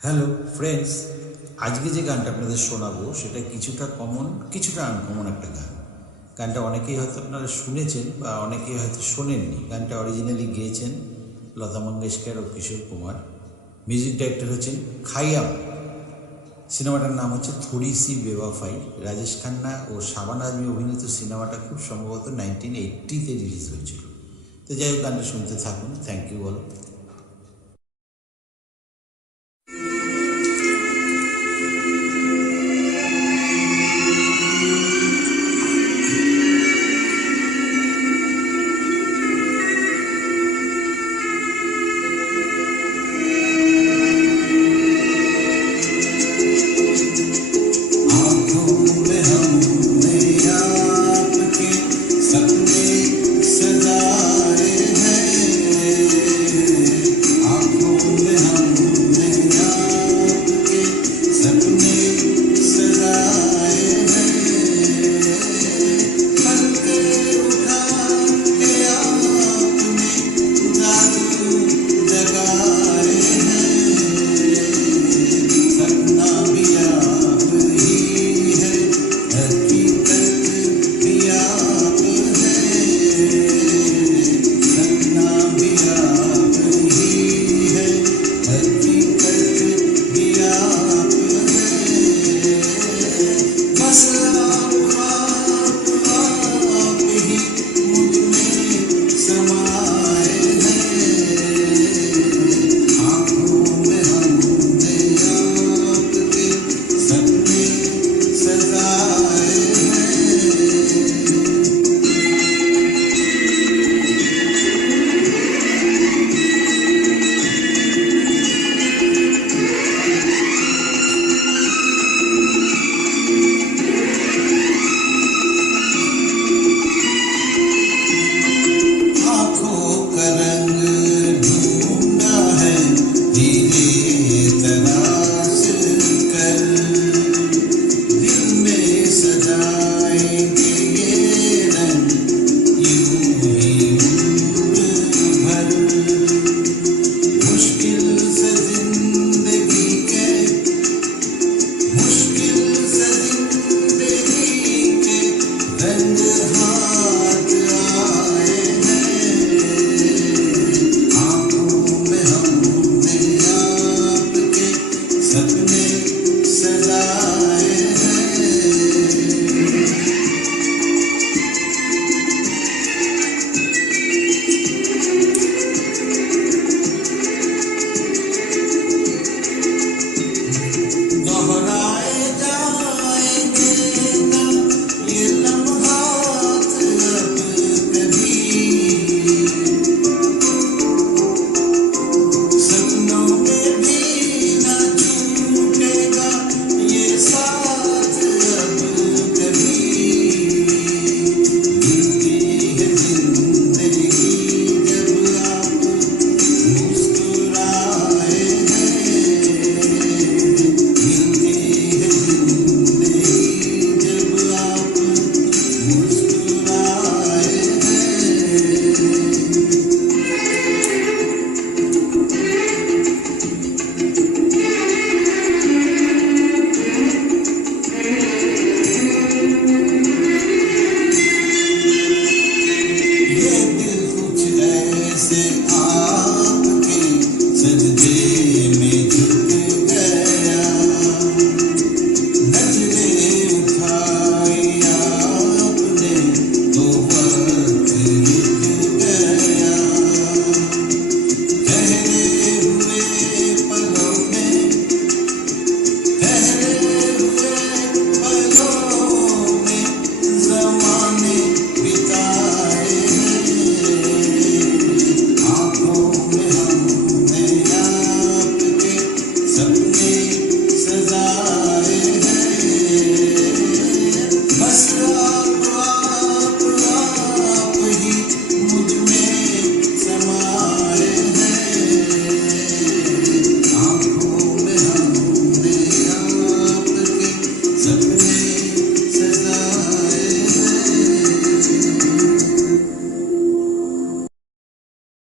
Hello friends, আজকে যে গানটা আপনাদের শোনাবো সেটা কিছুটা কমন কিছুটা আনকমন একটা গান। গানটা অনেকেই হয়তো আপনারা শুনেছেন বা অনেকেই হয়তো শোনেননি। গানটা অরিজিনালি গেয়েছেন লতা মঙ্গেশকর ও কিশোর কুমার। মিউজিক ডাইরেক্টর হচ্ছেন খাইয়াম। সিনেমাটার নাম হচ্ছে থোড়ি সি বেওয়াফাই। রাজেশ খান্না ও শাবানা আজমি অভিনীত সিনেমাটা খুব সম্ভবত 1980-তে রিলিজ হয়েছিল। তো যাই হোক, গানটা শুনতে থাকুন। থ্যাংক ইউ বলো। आपके सजदे